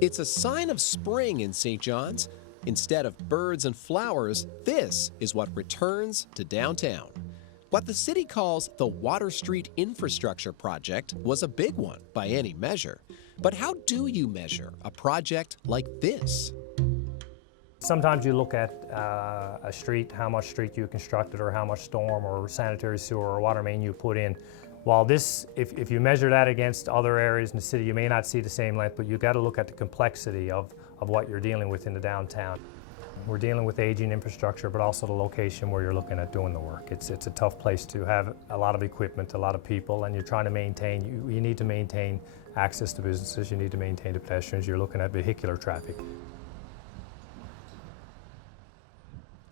It's a sign of spring in St. John's. Instead of birds and flowers, this is what returns to downtown. What the city calls the Water Street Infrastructure Project was a big one by any measure. But how do you measure a project like this? Sometimes you look at a street, how much street you constructed or how much storm or sanitary sewer or water main you put in. While this, if you measure that against other areas in the city, you may not see the same length, but you've got to look at the complexity of what you're dealing with in the downtown. We're dealing with aging infrastructure, but also the location where you're looking at doing the work. It's a tough place to have a lot of equipment, a lot of people, and you're trying to maintain, you need to maintain access to businesses, you need to maintain the pedestrians, you're looking at vehicular traffic.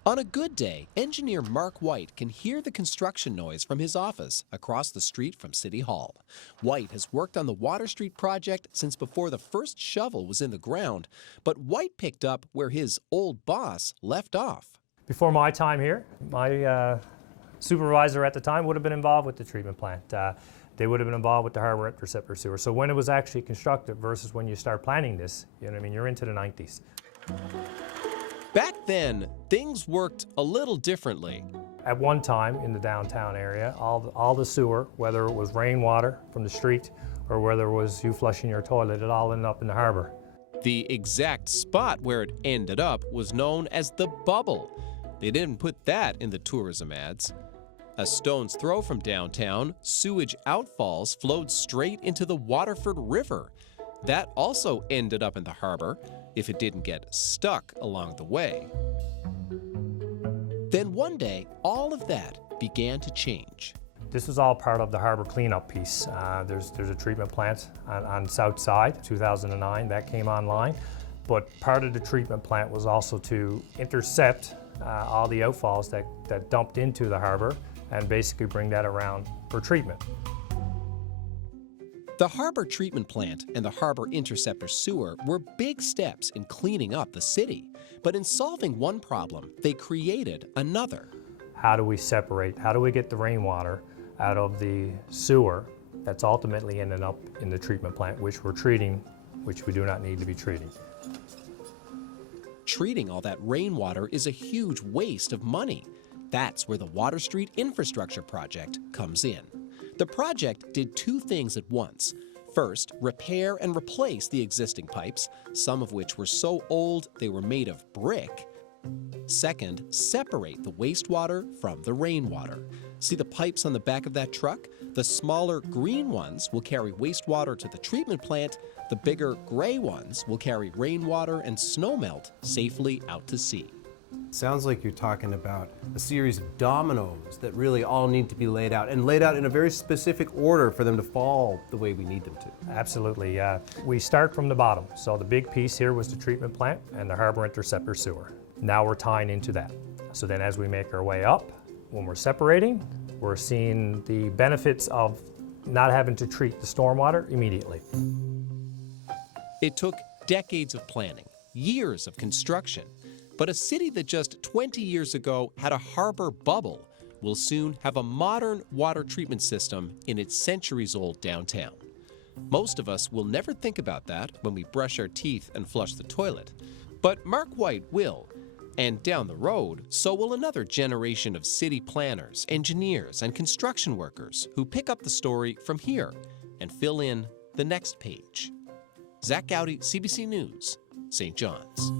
On a good day, engineer Mark White can hear the construction noise from his office across the street from City Hall. White has worked on the Water Street project since before the first shovel was in the ground, but White picked up where his old boss left off. Before my time here, my supervisor at the time would have been involved with the treatment plant. They would have been involved with the harbor interceptor sewer. So when it was actually constructed versus when you start planning this, you know what I mean, you're into the 90s. Back then, things worked a little differently. At one time in the downtown area, all the sewer, whether it was rainwater from the street or whether it was you flushing your toilet, it all ended up in the harbor. The exact spot where it ended up was known as the bubble. They didn't put that in the tourism ads. A stone's throw from downtown, sewage outfalls flowed straight into the Waterford River. That also ended up in the harbor, if it didn't get stuck along the way. Then one day, all of that began to change. This was all part of the harbor cleanup piece. There's a treatment plant on South Side, 2009, that came online. But part of the treatment plant was also to intercept all the outfalls that dumped into the harbor and basically bring that around for treatment. The harbor treatment plant and the harbor interceptor sewer were big steps in cleaning up the city. But in solving one problem, they created another. How do we separate, how do we get the rainwater out of the sewer that's ultimately ending up in the treatment plant, which we're treating, which we do not need to be treating? Treating all that rainwater is a huge waste of money. That's where the Water Street Infrastructure Project comes in. The project did two things at once. First, repair and replace the existing pipes, some of which were so old they were made of brick. Second, separate the wastewater from the rainwater. See the pipes on the back of that truck? The smaller green ones will carry wastewater to the treatment plant. The bigger gray ones will carry rainwater and snowmelt safely out to sea. Sounds like you're talking about a series of dominoes that really all need to be laid out and laid out in a very specific order for them to fall the way we need them to. Absolutely. We start from the bottom. So the big piece here was the treatment plant and the harbor interceptor sewer. Now we're tying into that. So then as we make our way up, when we're separating, we're seeing the benefits of not having to treat the stormwater immediately. It took decades of planning, years of construction. But a city that just 20 years ago had a harbor bubble will soon have a modern water treatment system in its centuries-old downtown. Most of us will never think about that when we brush our teeth and flush the toilet. But Mark White will. And down the road, so will another generation of city planners, engineers, and construction workers who pick up the story from here and fill in the next page. Zach Gowdy, CBC News, St. John's.